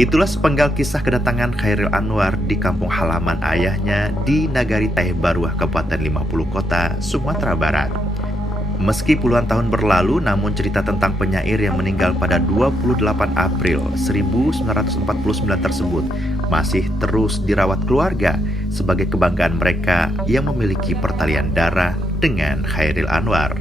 Itulah sepenggal kisah kedatangan Chairil Anwar di kampung halaman ayahnya di Nagari Teh Baruah, Kabupaten 50 Kota, Sumatera Barat. Meski puluhan tahun berlalu, namun cerita tentang penyair yang meninggal pada 28 April 1949 tersebut masih terus dirawat keluarga sebagai kebanggaan mereka yang memiliki pertalian darah dengan Chairil Anwar.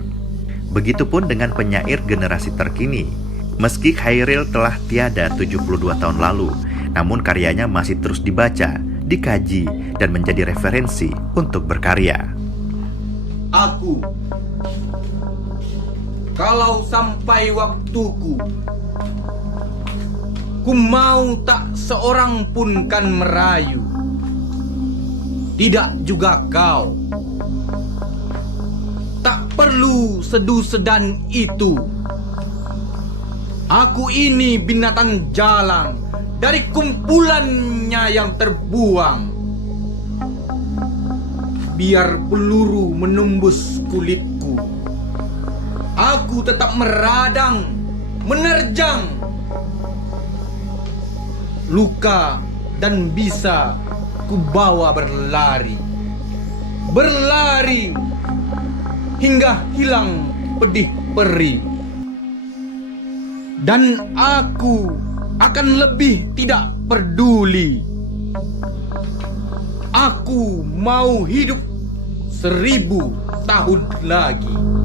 Begitupun dengan penyair generasi terkini. Meski Chairil telah tiada 72 tahun lalu, namun karyanya masih terus dibaca, dikaji, dan menjadi referensi untuk berkarya. Aku, kalau sampai waktuku, ku mau tak seorang pun kan merayu. Tidak juga kau. Tak perlu sedu-sedan itu. Aku ini binatang jalang dari kumpulannya yang terbuang. Biar peluru menembus kulitku, aku tetap meradang, menerjang luka dan bisa kubawa berlari. Berlari hingga hilang pedih perih. Dan aku akan lebih tidak peduli. Aku mau hidup 1000 tahun lagi.